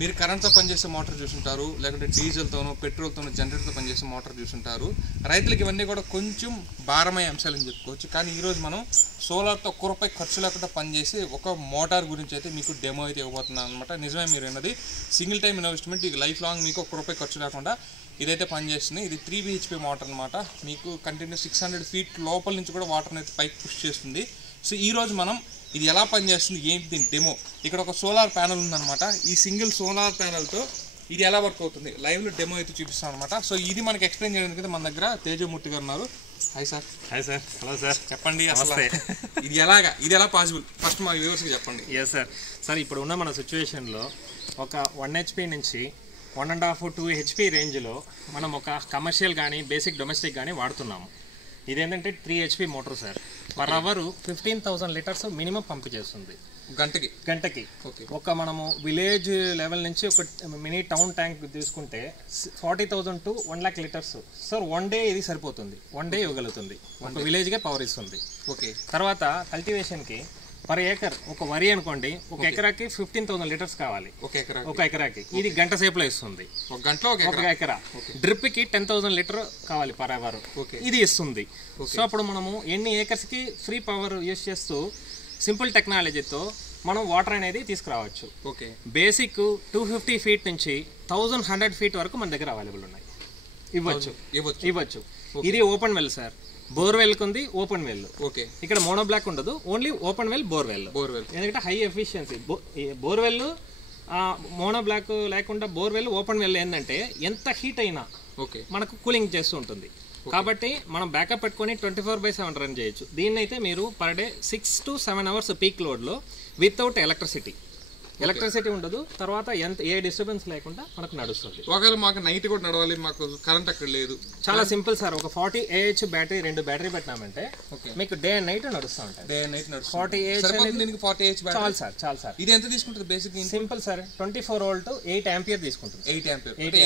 మీరు కరెంట్తో పనిచేసే మోటార్ చూసుంటారు, లేకుంటే డీజిల్తోనో పెట్రోల్తోనో జనరేటర్తో పనిచేసే మోటార్ చూసుంటారు. రైతులకి ఇవన్నీ కూడా కొంచెం భారమయ్యే అంశాలని చెప్పుకోవచ్చు. కానీ ఈరోజు మనం సోలార్తో ఒక్క రూపాయి ఖర్చు లేకుండా పనిచేసి ఒక మోటార్ గురించి అయితే మీకు డెమో అయితే ఇవ్వబోతున్నాను అనమాట. నిజమే మీరు అన్నది, సింగిల్ టైం ఇన్వెస్ట్మెంట్, ఇది లైఫ్ లాంగ్ మీకు ఒక్క రూపాయి ఖర్చు లేకుండా ఇదైతే పనిచేస్తుంది. ఇది 3 BHP మోటార్ అనమాట. మీకు కంటిన్యూ 600 feet లోపల నుంచి కూడా వాటర్ని అయితే పైకి పుష్ చేస్తుంది. సో ఈరోజు మనం ఇది ఎలా పనిచేస్తుంది ఏంటి దీని డెమో. ఇక్కడ ఒక సోలార్ ప్యానల్ ఉందన్నమాట. ఈ సింగిల్ సోలార్ ప్యానల్తో ఇది ఎలా వర్క్ అవుతుంది లైవ్లో డెమో అయితే చూపిస్తాం అనమాట. సో ఇది మనకి ఎక్స్ప్లెయిన్ చేయడానికి మన దగ్గర తేజమూర్తి గారు ఉన్నారు. Hi sir. Hi sir. Hello sir. చెప్పండి అసలు ఇది ఎలా పాసిబుల్, ఫస్ట్ మా వ్యూవర్స్కి చెప్పండి. Yes sir. సార్ ఇప్పుడు ఉన్న మన సిచ్యువేషన్లో ఒక 1 HP నుంచి 1.5 2 HP రేంజ్లో మనం ఒక కమర్షియల్ కానీ బేసిక్ డొమెస్టిక్ కానీ వాడుతున్నాము. ఇదేంటంటే 3 HP motor sir. Per hour 15,000 litres minimum pump చేస్తుంది గంటకి. ఒక మనము విలేజ్ లెవెల్ నుంచి ఒక మినీ టౌన్ ట్యాంక్ తీసుకుంటే 40,000 to 1 lakh litres sir 1 day ఇది సరిపోతుంది. 1 డే ఇవ్వగలుగుతుంది, ఒక విలేజ్కే పవర్ ఇస్తుంది. ఓకే. తర్వాత కల్టివేషన్కి పర్ ఏకర్ ఒక వరి అనుకోండి, ఒక ఎకరాకి 15,000 లీటర్స్ కావాలి ఒక ఎకరాకి. ఇది గంట సేపులో ఇస్తుంది, ఒక ఎకరా. డ్రిప్ కి 10,000 లీటర్ కావాలి పర్ అవర్, ఇది ఇస్తుంది. సో అప్పుడు మనము ఎన్ని ఏకర్స్ కి ఫ్రీ పవర్ యూస్ చేస్తూ సింపుల్ టెక్నాలజీతో మనం వాటర్ అనేది తీసుకురావచ్చు. బేసిక్ 250 feet నుంచి 1100 feet వరకు మన దగ్గర అవైలబుల్ ఉన్నాయి, ఇవ్వచ్చు. ఇది ఓపెన్ వెల్ సార్. బోర్వెల్ ఉంది, ఓపెన్ వెల్. ఇక్కడ మోనో బ్లాక్ ఉండదు, ఓన్లీ ఓపెన్ వెల్ బోర్వెల్. ఎందుకంటే high efficiency borewell. Mono block లేకుండా బోర్వెల్ ఓపెన్ వెల్ ఏంటంటే ఎంత హీట్ అయినా మనకు కూలింగ్ చేస్తూ ఉంటుంది. కాబట్టి మనం బ్యాకప్ పెట్టుకొని 24/7 రన్ చేయొచ్చు. దీన్ని అయితే మీరు per day 6 to 7 hours peak లోడ్లో వితౌట్ ఎలక్ట్రిసిటీ ఉండదు. తర్వాత ఏ డిస్టర్బెన్స్ లేకుండా మనకు నడుస్తుంది. ఒకవేళ మాకు నైట్ కూడా నడవాలి, మాకు కరెంట్ అక్కడ లేదు, చాలా సింపుల్ సార్. ఒక 40 AH బ్యాటరీ, 2 బ్యాటరీ పెట్టినామంటే మీకు డే అండ్ నైట్ నడుస్తూ ఉంటాయి. 40 AH చాలు సార్. ఇది ఎంత తీసుకుంటుంది basic? Simple sir, 24 volt 8 ampere తీసుకుంటుంది.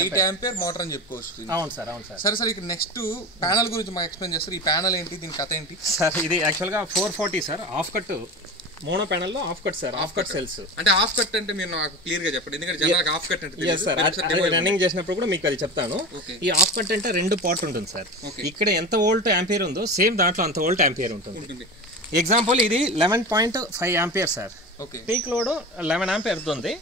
8 ampere మోటార్ అని చెప్పుకోవచ్చు. అవును సార్. సరే ఇక్కడ నెక్స్ట్ ప్యానల్ గురించి మాకు ఎక్స్ప్లెయిన్ చేస్తారు. ఈ ప్యానల్ ఏంటి, దీని కథ ఏంటి సార్? ఇది యాక్చువల్గా 440 sir, half cut mono panel లో half cut sir. Half cut cells అంటే ఆఫ్ కట్ అంటే మీరు నాకు క్లియర్ గా చెప్పండి, ఎందుకంటే జనరల్ ఆఫ్ కట్ అంటే రన్నింగ్ చేసినప్పుడు కూడా మీకు అది చెప్తాను. ఈ ఆఫ్ కట్ అంటే 2 పార్ట్ ఉంటుంది సార్. ఇక్కడ ఎంత వోల్ట్ యాంపియర్ ఉందో సేమ్ దాంట్లో అంత వోల్ట్ యాంపియర్ ఉంటుంది. ఎగ్జాంపుల్ ఇది 11.5 ampere sir. Peak load 11 ampere ఉంది.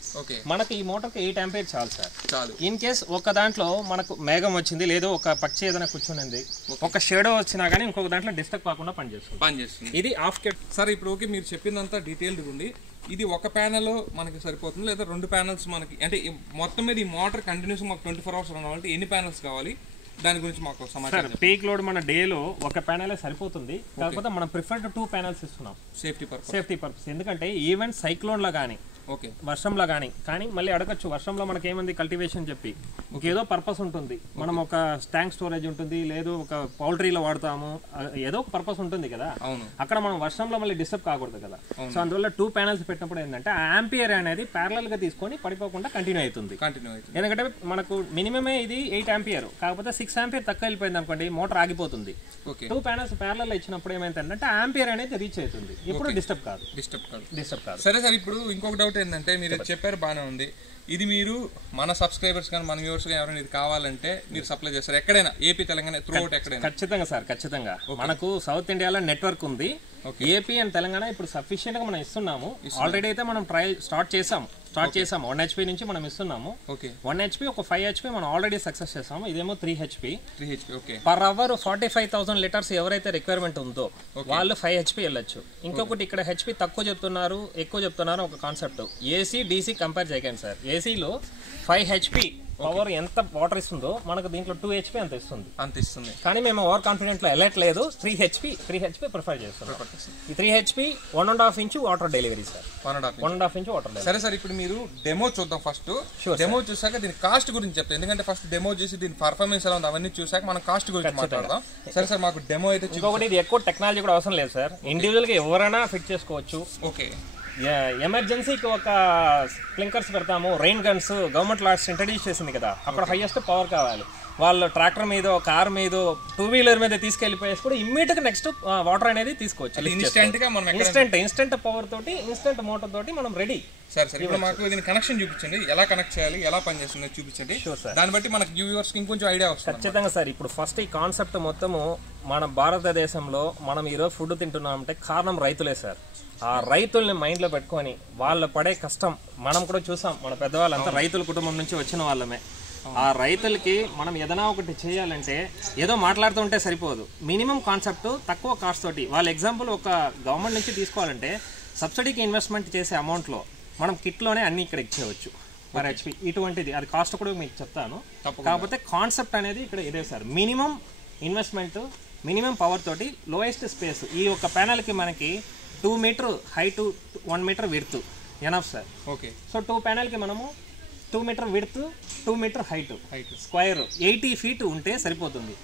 మనకి ఈ మోటార్ కి 8 ఆంపియర్ చాలు సార్. ఇన్ కేస్ ఒక దాంట్లో మనకు మేఘం వచ్చింది, లేదో ఒక పక్షి ఏదైనా కూర్చునింది, ఒక షేడో వచ్చినా గానీ ఇంకొక దాంట్లో డిస్టర్బ్ కాకుండా పనిచేస్తుంది. ఇది ఆఫ్ కట్ సార్. ఇప్పుడు మీరు చెప్పిందంతా డీటెయిల్డ్ ఉంది. ఇది ఒక ప్యానల్ మనకి సరిపోతుంది లేదా 2 ప్యానల్స్ మనకి, అంటే మొత్తం మీద ఈ మోటార్ కంటిన్యూస్ మాకు 24 hours రన్ అవ్వాలంటే ఎన్ని ప్యానల్స్ కావాలి, దాని గురించి మాకు సమాచారం. పీక్ లోడ్ మన డేలో ఒక ప్యానల్ సరిపోతుంది, కాకపోతే మనం ప్రిఫర్డ్ 2 panels ఇస్తున్నాం సేఫ్టీ పర్పస్. ఎందుకంటే ఈవెన్ సైక్లోన్ లో కానీ వర్షంలో కానీ మళ్ళీ అడగచ్చు, వర్షంలో మనకి ఏమంది కల్టివేషన్ చెప్పి ఇంకేదో పర్పస్ ఉంటుంది, మనం ఒక ట్యాంక్ స్టోరేజ్ ఉంటుంది, లేదు ఒక పౌల్ట్రీలో వాడతాము, ఏదో ఒక పర్పస్ ఉంటుంది కదా. అక్కడ మనం వర్షంలో మళ్ళీ డిస్టర్బ్ కాకూడదు కదా. సో అందువల్ల 2 panels పెట్టినప్పుడు ఏంటంటే ఆ ఆంపియర్ అనేది ప్యారలల్ గా తీసుకొని పడిపోకుండా కంటిన్యూ అవుతుంది. ఎందుకంటే మనకు మినిమమే ఇది 8 ఆంపియర్, కాకపోతే 6 ఆంపియర్ తక్కువ వెళ్ళిపోయింది అనుకోండి, మోటార్ ఆగిపోతుంది. 2 panels ప్యారలల్ ఇచ్చినప్పుడు ఏమైందంటే ఆంపియర్ అనేది రీచ్ అవుతుంది, ఇప్పుడు డిస్టర్బ్ కాదు. సరే సార్, ఇప్పుడు ఇంకొక డౌట్ ఏంటంటే మీరు చెప్పారు బాగానే ఉంది, ఇది మీరు మన సబ్స్క్రైబర్స్ కానీ మన వ్యూవర్స్ కానీ ఎవరైనా ఇది కావాలంటే మీరు సప్లై చేస్తారు ఎక్కడైనా, ఏపీ తెలంగాణ త్రూ అవుట్ ఎక్కడైనా? ఖచ్చితంగా సార్, ఖచ్చితంగా. మనకు సౌత్ ఇండియాలో నెట్వర్క్ ఉంది. ఏపీ అండ్ తెలంగాణ ఇప్పుడు సఫిషియెంట్ గా మనం ఇస్తున్నాము. ఆల్రెడీ అయితే మనం ట్రయల్ స్టార్ట్ చేసాము. 1 HP నుంచి మనం ఇస్తున్నాము. 1 HP ఒక 5 HP మనం ఆల్రెడీ సక్సెస్ చేసాము. ఇదేమో 3 HP. పర్ అవర్ 45,000 లీటర్స్ ఎవరైతే రిక్వైర్మెంట్ ఉందో వాళ్ళు 5 HP వెళ్ళొచ్చు. ఇంకొకటి ఇక్కడ HP తక్కువ చెప్తున్నారు, ఎక్కువ చెప్తున్నారు ఒక కాన్సెప్ట్. AC DC కంపేర్ చేయకండి సార్. ఏసీలో 5 HP పవర్ ఎంత వాటర్ ఇస్తుందో మనకు దీంట్లో 2 HP అంత ఇస్తుంది. కానీ మేము ఓవర్ కాన్ఫిడెంట్ లో వెళ్ళట్లేదు. 3 HP ప్రిఫర్ చేస్తున్నాం. ఈ 3 HP 1.5 inch water delivery sir. 1.5 inch water delivery. సరే సార్, ఇప్పుడు మీరు డెమో చూద్దాం. ఫస్ట్ డెమో చూసాక దీని కాస్ట్ గురించి చెప్తాను, ఎందుకంటే ఫస్ట్ డెమో చేసి దీని పర్ఫార్మెన్స్ ఎలా ఉంది అవన్నీ చూసాక మనం కాస్ట్ గురించి మాట్లాడదాం. సరే సార్, మాకు డెమో అయితే ఇంకొకటి, ఇది ఎక్కువ టెక్నాలజీ కూడా అవసరం లేదు సార్. ఇండివిజువల్ గా ఎవరైనా ఫిట్ చేసుకోవచ్చు. ఎమర్జెన్సీకి ఒక స్ప్రింకర్స్ పెడతాము, rain guns government LADS introduce చేసింది కదా, అక్కడ హైయెస్ట్ పవర్ కావాలి. వాళ్ళు ట్రాక్టర్ మీద కార్ మీద 2 వీలర్ మీద తీసుకెళ్లిపోయేసి కూడా ఇమ్మీడియట్ గా నెక్స్ట్ వాటర్ అనేది తీసుకోవచ్చు. ఇన్స్టెంట్ పవర్ తోటి ఇన్స్టెంట్ మోటార్ తోటి మనం రెడీ. సరే సార్, ఇప్పుడు మాకు దీని కనెక్షన్ చూపించండి, ఎలా కనెక్ట్ చేయాలి, ఎలా పనిచేస్తుందో చూపించండి. దాన్ని బట్టి మనకు వ్యూవర్స్ కి ఇంకొంచెం ఐడియా వస్తుంది. ఖచ్చితంగా సార్. ఇప్పుడు ఫస్ట్ ఈ కాన్సెప్ట్ మొత్తము మన భారతదేశంలో మనం ఈరోజు ఫుడ్ తింటున్నామంటే కారణం రైతులే సార్. ఆ రైతుల్ని మైండ్లో పెట్టుకొని వాళ్ళు పడే కష్టం మనం కూడా చూసాం. మన పెద్దవాళ్ళంతా రైతుల కుటుంబం నుంచి వచ్చిన వాళ్ళమే. ఆ రైతులకి మనం ఏదైనా ఒకటి చేయాలంటే ఏదో మాట్లాడుతుంటే సరిపోదు. మినిమం కాన్సెప్ట్ తక్కువ కాస్ట్ తోటి వాళ్ళ ఎగ్జాంపుల్ ఒక గవర్నమెంట్ నుంచి తీసుకోవాలంటే సబ్సిడీకి ఇన్వెస్ట్మెంట్ చేసే అమౌంట్లో మనం కిట్లోనే అన్ని ఇక్కడ ఇచ్చేయవచ్చు పర్ హెచ్పి. ఇటువంటిది అది కాస్ట్ కూడా మీకు చెప్తాను. కాకపోతే కాన్సెప్ట్ అనేది ఇక్కడ ఇదే sir. Minimum investment, minimum power తోటి లోయెస్ట్ స్పేస్. ఈ యొక్క ప్యానల్కి మనకి 2 metre height, 1 metre width enough sir. Okay. So 2 ప్యానల్కి మనము 2 metre width, 2 metre height square 80 feet ఉంటే సరిపోతుంది.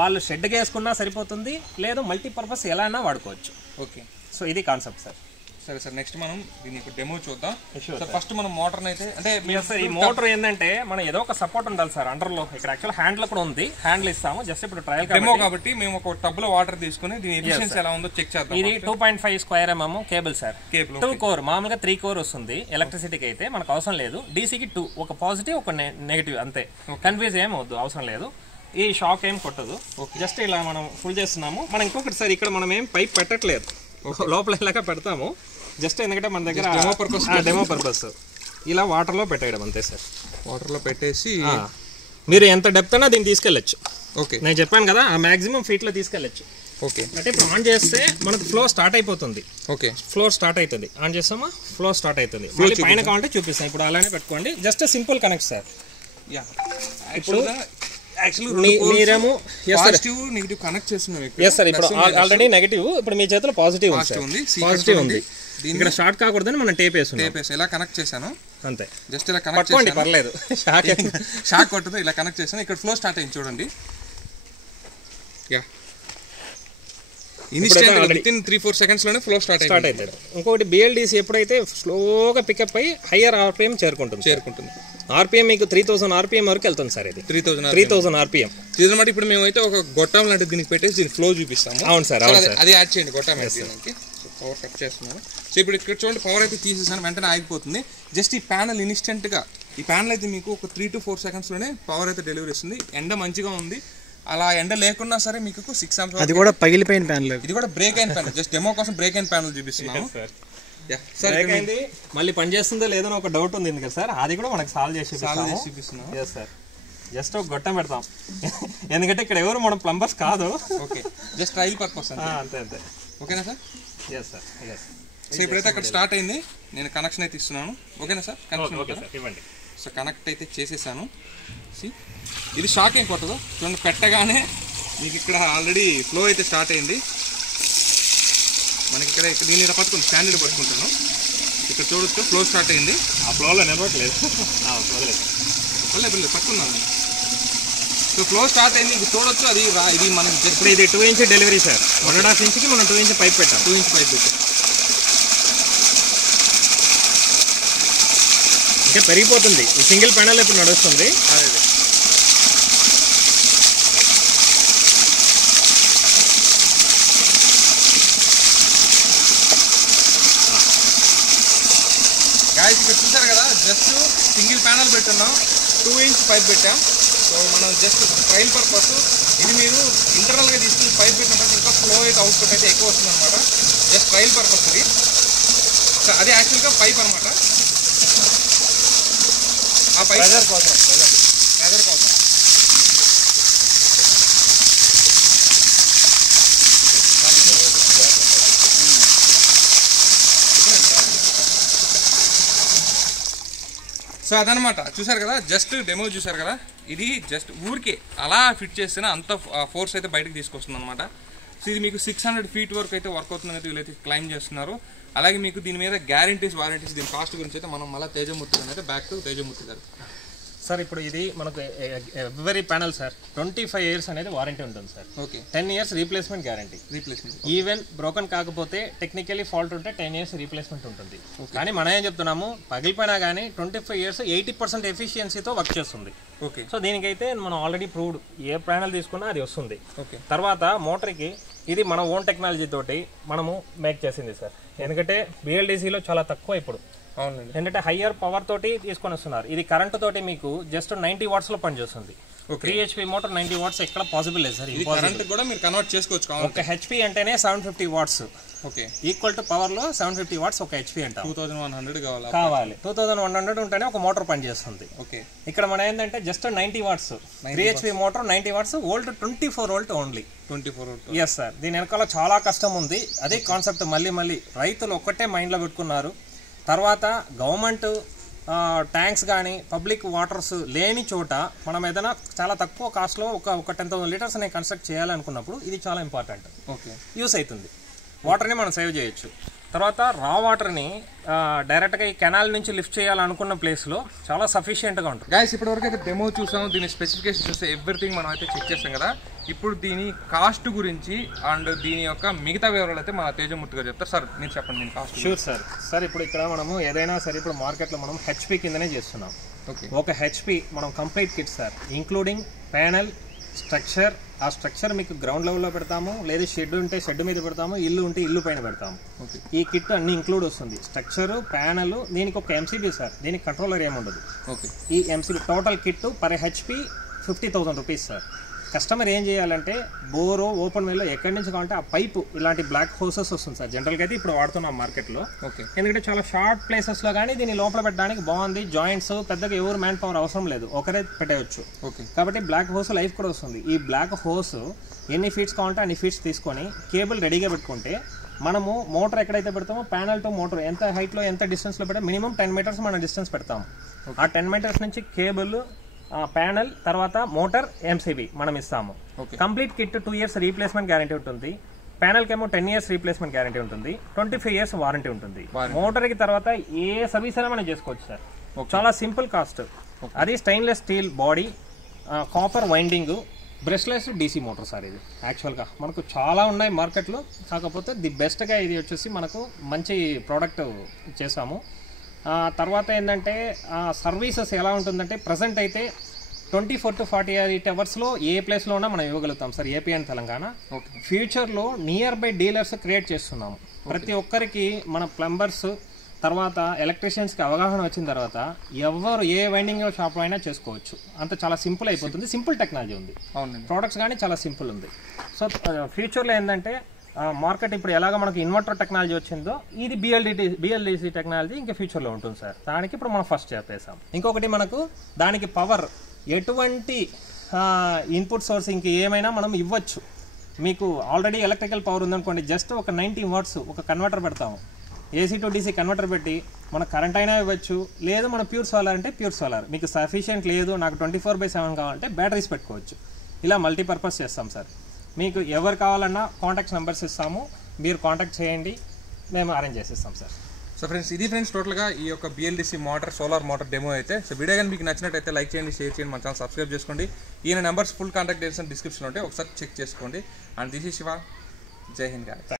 వాళ్ళు షెడ్ వేసుకున్నా సరిపోతుంది, లేదు మల్టీపర్పస్ ఎలా అయినా వాడుకోవచ్చు. ఓకే. సో ఇది కాన్సెప్ట్ సార్. సరే సార్, నెక్స్ట్ మనం దీనికి డెమో చూద్దాం. ఫస్ట్ మనం మోటార్ అయితే అంటే ఈ మోటార్ ఏంటంటే మనం ఏదో ఒక సపోర్ట్ ఉండాలి సార్ అండర్లో. ఇక్కడ యాక్చువల్ హ్యాండిల్ కూడా ఉంది, హ్యాండిల్ ఇస్తాము. జస్ట్ ఇప్పుడు ట్రయల్ డెమో కాబట్టి మేము ఒక టబ్ లో వాటర్ తీసుకుని దీని ఎఫిషియన్సీ ఎలా ఉందో చెక్ చేద్దాం. ఇది 2.5 square mm cable sir. 2 core, మామూలుగా 3 కోర్ వస్తుంది. ఎలక్ట్రిసిటీకి అయితే మనకు అవసరం లేదు. డీసీకి 2, ఒక పాజిటివ్ ఒక నెగిటివ్ అంతే. కన్ఫ్యూజ్ ఏం వద్దు, అవసరం లేదు. ఈ షాక్ ఏం కొట్టదు. జస్ట్ ఇలా మనం ఫుల్ చేస్తున్నాము. మనం ఇంకొకటి సార్, ఇక్కడ మనం ఏం పైప్ పెట్టట్లేదు, లోపల ఇలాగా పెడతాము. జస్ట్ ఎందుకంటే మన దగ్గర డెమో పర్పస్ ఇలా వాటర్లో పెట్టేయడం అంతే సార్. వాటర్లో పెట్టేసి మీరు ఎంత డెప్త్ అయినా దీన్ని తీసుకెళ్ళచ్చు. ఓకే, నేను చెప్పాను కదా ఆ మ్యాక్సిమం ఫీట్లో తీసుకెళ్ళచ్చు. ఓకే. అంటే ఇప్పుడు ఆన్ చేస్తే మనకు ఫ్లో స్టార్ట్ అయిపోతుంది. ఓకే, ఫ్లో స్టార్ట్ అవుతుంది. ఆన్ చేస్తామా, ఫ్లో స్టార్ట్ అవుతుంది. పైన కావాలంటే చూపిస్తాం. ఇప్పుడు అలానే పెట్టుకోండి. Just simple connect sir. ఇప్పుడు మీరేమో పాజిటివ్ నెగటివ్ కనెక్ట్ చేస్తున్నాం. ఎస్ సార్, ఇప్పుడు ఆల్రెడీ నెగటివ్, ఇప్పుడు మీ చేతిలో పాజిటివ్ ఉంది. పాజిటివ్ ఉంది. ఇక్కడ షార్ట్ కాకూడదని మనం టేప్ వేసి ఇలా కనెక్ట్ చేశాను అంతే. జస్ట్ ఇలా కనెక్ట్ చేయండి, పర్లేదు. షాక్ కొట్టదు. ఇలా కనెక్ట్ చేశాను. ఇక్కడ ఫ్లో స్టార్ట్ అయింది చూడండి. వితిన్ 3-4 seconds లోనే ఫ్లో స్టార్ట్ అవుతుంది. ఇంకొకటి BLDC ఎప్పుడైతే స్లోగా పికప్ అయ్యి హయ్యర్ RPM చేరుకుంటుంది. RPM మీకు 3000 RPM వరకు వెళ్తుంది సార్. ఇది 3000 RPM. ఇదన్నమాట. ఇప్పుడు మేమైతే ఒక గొట్టం లాంటి దీనికి పెట్టేసి దీనికి ఫ్లో చూపిస్తాము. అవును సార్, అది యాడ్ చేయండి గొట్టం. పవర్ కట్ చేస్తున్నాను. సో ఇప్పుడు ఇక్కడ చూడండి, పవర్ అయితే తీసేసాను, వెంటనే ఆగిపోతుంది. జస్ట్ ఈ ప్యానల్ ఇన్స్టెంట్గా, ఈ ప్యానల్ అయితే మీకు ఒక 3-4 seconds లోనే పవర్ అయితే డెలివరీ ఇస్తుంది. ఎండ మంచిగా ఉంది. అలా ఎండ లేకున్నా సరే మీకు 6 amps. అది కూడా పగిలిపోయిన ప్యానల్, ఇది కూడా బ్రేక్ అయిన ప్యానల్. జస్ట్ డెమో కోసం బ్రేక్ అయిన ప్యానల్ చూపిస్తున్నాము. మళ్ళీ పనిచేస్తుందో లేదో ఒక డౌట్ ఉంది కదా సార్, అది కూడా మనకు సాల్వ్ చేసి చూపిస్తున్నాం. సార్ జస్ట్ ఒక గొట్టం పెడతాం, ఎందుకంటే ఇక్కడ ఎవరు మనం ప్లంబర్స్ కాదు. ఓకే, జస్ట్ ట్రయల్ పర్పస్ అంతే అంతే. ఓకేనా sir? Yes sir, yes. So ఇప్పుడైతే అక్కడ స్టార్ట్ అయింది. నేను కనెక్షన్ అయితే ఇస్తున్నాను. ఓకేనా సార్? కనెక్షన్ ఇవ్వండి. సో కనెక్ట్ అయితే చేసేసాను. ఇది షాక్ ఏం కొట్టదు చూడండి. పెట్టగానే మీకు ఇక్కడ ఆల్రెడీ ఫ్లో అయితే స్టార్ట్ అయింది. మనకి ఇక్కడ దీన్ని ఇలా పట్టుకుని స్టాండర్డ్ పట్టుకుంటాను. ఇక్కడ చూడొచ్చు ఫ్లో స్టార్ట్ అయింది. ఆ ఫ్లోలో నిలబడలేదు, పట్టుకున్నాను. సో ఫ్లో స్టార్ట్ అయింది. ఇది చూడొచ్చు. అది ఇది మనకి జస్ట్ ఇది 2 inch డెలివరీ సార్. 1.5 inchకి మనం 2 inch పైప్ పెట్టాం. 2 inch పైప్ పెట్టాం. ఇంకా పెరిగిపోతుంది. ఈ సింగిల్ ప్యానల్ ఇప్పుడు నడుస్తుంది. ఇక్కడ చూసారు కదా, జస్ట్ సింగిల్ ప్యానల్ పెట్టున్నాం, 2 inch పైప్ పెట్టాం. సో మనం జస్ట్ ట్రయల్ పర్పస్. ఇది మీరు ఇంటర్నల్గా తీసుకుని పైప్ పెట్టినప్పుడు ఇంకా ఫ్లో అయితే అవుట్పుట్ అయితే ఎక్కువ వస్తుంది అనమాట. జస్ట్ ట్రయల్ పర్పస్ ఇది. సో అది యాక్చువల్గా పైప్ అనమాట. ఆ పైప్ ప్రెజర్ కోసం. సో అదనమాట. చూసారు కదా, జస్ట్ డెమో చూసారు కదా. ఇది జస్ట్ ఊరికే అలా ఫిట్ చేస్తేనే అంత ఫోర్స్ అయితే బయటకు తీసుకొస్తుంది అనమాట. సో ఇది మీకు 600 feet వరకు అయితే వర్క్ అవుతుందని అయితే వీళ్ళైతే క్లైమ్ చేస్తున్నారు. అలాగే మీకు దీని మీద గ్యారంటీస్, వారంటీస్, దీని కాస్ట్ గురించి అయితే మనం మళ్ళీ తేజమూర్తి గారు అయితే బ్యాక్ టు తేజమూర్తి గారు. సార్ ఇప్పుడు ఇది మనకు ఎవ్రీ ప్యానల్ సార్ 25 years అనేది వారంటీ ఉంటుంది sir. Okay. 10 years replacement guarantee. Even broken కాకపోతే టెక్నికలీ ఫాల్ట్ ఉంటే 10 years రీప్లేస్మెంట్ ఉంటుంది. కానీ మనం ఏం చెప్తున్నాము, పగిలిపోయినా కానీ 25 years 80% ఎఫిషియన్సీతో వర్క్ చేస్తుంది. ఓకే. సో దీనికైతే మనం ఆల్రెడీ ప్రూవ్డ్, ఏ ప్యానల్ తీసుకున్నా అది వస్తుంది. ఓకే. తర్వాత మోటార్కి ఇది మన ఓన్ టెక్నాలజీ తోటి మనము మేక్ చేసింది సార్. ఎందుకంటే BLDCలో చాలా తక్కువ ఇప్పుడు, ఏంటంటే హయ్యర్ పవర్ తోటి తీసుకొని వస్తున్నారు. ఇది కరెంట్ తోటి మీకు జస్ట్ 90 watts లో పనిచేస్తుంది. 3 HP మోటార్ 90 watts ఎక్కడ పాసిబుల్ లేదు సార్. కరెంట్ కూడా మీరు కన్వర్ట్ చేసుకోవచ్చు. ఒక HP అంటేనే 750 watts. Okay. Equal to power లో 750 watts ఒక HP అంటాం. 2100 కావాలి. 2100 ఉంటేనే ఒక మోటార్ పనిచేస్తుంది. ఓకే. ఇక్కడ మన ఏంటంటే just 90 watts 3 HP motor 90 watts, volt 24 volt only. 24 volt. Yes sir. దీని వెనకాల చాలా కష్టం ఉంది. అదే కాన్సెప్ట్ మళ్ళీ రైతులు ఒక్కటే మైండ్ లో పెట్టుకున్నారు. తర్వాత గవర్నమెంట్ ట్యాంక్స్ కానీ పబ్లిక్ వాటర్స్ లేని చోట మనం ఏదైనా చాలా తక్కువ కాస్ట్లో ఒక 10,000 liters నేను కన్స్ట్రక్ట్ చేయాలనుకున్నప్పుడు ఇది చాలా ఇంపార్టెంట్. ఓకే. యూస్ అవుతుంది. వాటర్ని మనం సేవ్ చేయొచ్చు. తర్వాత రా వాటర్ని డైరెక్ట్గా ఈ కెనాల్ నుంచి లిఫ్ట్ చేయాలనుకున్న ప్లేస్లో చాలా సఫిషియెంట్గా ఉంటుంది. గైస్ ఇప్పటివరకు అయితే డెమో చూసాము, దీని స్పెసిఫికేషన్ చూస్తే ఎవ్రీథింగ్ మనం అయితే చెక్ చేస్తాం కదా. ఇప్పుడు దీని కాస్ట్ గురించి అండ్ దీని యొక్క మిగతా వివరాలు అయితే మన తేజమూర్తిగా చెప్తారు. సార్ మీరు చెప్పండి దీని కాస్ట్. Sure sir. సార్ ఇప్పుడు ఇక్కడ మనము ఏదైనా సరే ఇప్పుడు మార్కెట్లో మనం HP కిందనే చేస్తున్నాం. ఓకే. ఒక HP మనం complete kit sir, including panel, structure. ఆ స్ట్రక్చర్ మీకు గ్రౌండ్ లెవెల్లో పెడతాము, లేదా షెడ్ ఉంటే షెడ్ మీద పెడతాము, ఇల్లు ఉంటే ఇల్లు పైన పెడతాము. ఈ కిట్ అన్ని ఇంక్లూడ్ వస్తుంది. స్ట్రక్చర్, ప్యానల్, దీనికి ఒక MCB సార్, దీనికి కంట్రోలర్ ఏముండదు. ఓకే. ఈ MCB total kit per HP 50,000 rupees sir. Customer ఏం చేయాలంటే బోరో ఓపెన్ వేలో ఎక్కడి నుంచి కావాలంటే ఆ పైపు ఇలాంటి బ్లాక్ హోసెస్ వస్తుంది సార్. జనరల్గా అయితే ఇప్పుడు వాడుతున్నాం మార్కెట్లో. ఓకే. ఎందుకంటే చాలా షార్ట్ ప్లేసెస్లో కానీ దీన్ని లోపల పెట్టడానికి బాగుంది. జాయింట్స్ పెద్దగా ఎవరు మ్యాన్ పవర్ అవసరం లేదు, ఒకరే పెట్టవచ్చు. ఓకే. కాబట్టి బ్లాక్ హోస్ లైఫ్ కూడా వస్తుంది. ఈ బ్లాక్ హోస్ ఎన్ని ఫీట్స్ కావాలంటే అన్ని ఫీట్స్ తీసుకొని కేబుల్ రెడీగా పెట్టుకుంటే మనము మోటార్ ఎక్కడైతే పెడతామో ప్యానల్ టు మోటార్ ఎంత హైట్లో ఎంత డిస్టెన్స్లో పెడతాం, మినిమం 10 meters మనం డిస్టెన్స్ పెడతాము. ఆ 10 meters నుంచి కేబుల్, ప్యానల్, తర్వాత మోటార్, MCB మనం ఇస్తాము. Complete kit 2 years replacement guarantee ఉంటుంది. ప్యానల్ కేమో 10 years రీప్లేస్మెంట్ గ్యారంటీ ఉంటుంది. 25 years వారంటీ ఉంటుంది. మోటార్ కి తర్వాత ఏ సర్వీస్ అయినా మనం చేసుకోవచ్చు సార్. చాలా సింపుల్ కాస్ట్. అది stainless steel body, copper winding, brushless DC motor sir. ఇది యాక్చువల్గా మనకు చాలా ఉన్నాయి మార్కెట్లో, కాకపోతే ది బెస్ట్గా ఇది వచ్చేసి మనకు మంచి ప్రోడక్ట్ చేసాము. తర్వాత ఏంటంటే సర్వీసెస్ ఎలా ఉంటుందంటే ప్రజెంట్ అయితే 24 to 48 hours ఏ ప్లేస్లో ఉన్నా మనం ఇవ్వగలుగుతాం సార్, ఏపీ అండ్ తెలంగాణ. ఫ్యూచర్లో నియర్ బై డీలర్స్ క్రియేట్ చేస్తున్నాము. ప్రతి ఒక్కరికి మన ప్లంబర్స్ తర్వాత ఎలక్ట్రీషియన్స్కి అవగాహన వచ్చిన తర్వాత ఎవరు ఏ వైండింగ్ షాప్లో అయినా చేసుకోవచ్చు. అంత చాలా సింపుల్ అయిపోతుంది. సింపుల్ టెక్నాలజీ ఉంది, ప్రోడక్ట్స్ కానీ చాలా సింపుల్ ఉంది. సో ఫ్యూచర్లో ఏంటంటే మార్కెట్ ఇప్పుడు ఎలాగ మనకు ఇన్వర్టర్ టెక్నాలజీ వచ్చిందో ఇది BLDC టెక్నాలజీ ఇంకా ఫ్యూచర్లో ఉంటుంది సార్. దానికి ఇప్పుడు మనం ఫస్ట్ చెప్పేసాం. ఇంకొకటి మనకు దానికి పవర్ ఎటువంటి ఇన్పుట్ సోర్స్ ఇంక ఏమైనా మనం ఇవ్వచ్చు. మీకు ఆల్రెడీ ఎలక్ట్రికల్ పవర్ ఉందనుకోండి, జస్ట్ ఒక 90 watts ఒక కన్వర్టర్ పెడతాము. AC to DC కన్వర్టర్ పెట్టి మన కరెంట్ అయినా ఇవ్వచ్చు, లేదు మన ప్యూర్ సోలార్ అంటే ప్యూర్ సోలార్. మీకు సఫిషియెంట్ లేదు, నాకు 24/7 కావాలంటే బ్యాటరీస్ పెట్టుకోవచ్చు. ఇలా మల్టీపర్పస్ చేస్తాం సార్. మీకు ఎవరు కావాలన్నా కాంటాక్ట్ నెంబర్స్ ఇస్తాము, మీరు కాంటాక్ట్ చేయండి, మేము అరేంజ్ చేసేస్తాం సార్. సో ఫ్రెండ్స్, ఇది ఫ్రెండ్స్ టోటల్గా ఈ యొక్క BLDC motor solar motor demo అయితే. సో వీడియో కానీ మీకు నచ్చినట్టయితే లైక్ చేయండి, షేర్ చేయండి, మన ఛానల్ సబ్స్క్రైబ్ చేసుకోండి. ఈయన నెంబర్స్ ఫుల్ కాంటాక్ట్ డీటెయిల్స్ డిస్క్రిప్షన్లో ఉంటాయి, ఒకసారి చెక్ చేసుకోండి. And this is Shiva. జై హింద్ గాయస్.